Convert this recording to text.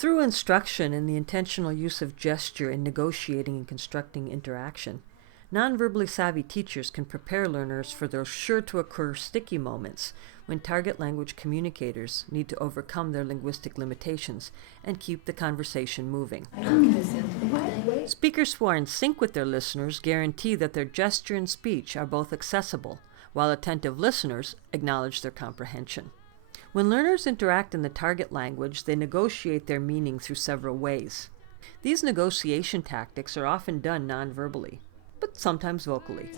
Through instruction and the intentional use of gesture in negotiating and constructing interaction, nonverbally savvy teachers can prepare learners for those sure-to-occur sticky moments when target language communicators need to overcome their linguistic limitations and keep the conversation moving. Speakers who are in sync with their listeners guarantee that their gesture and speech are both accessible, while attentive listeners acknowledge their comprehension. When learners interact in the target language, they negotiate their meaning through several ways. These negotiation tactics are often done non-verbally, but sometimes vocally.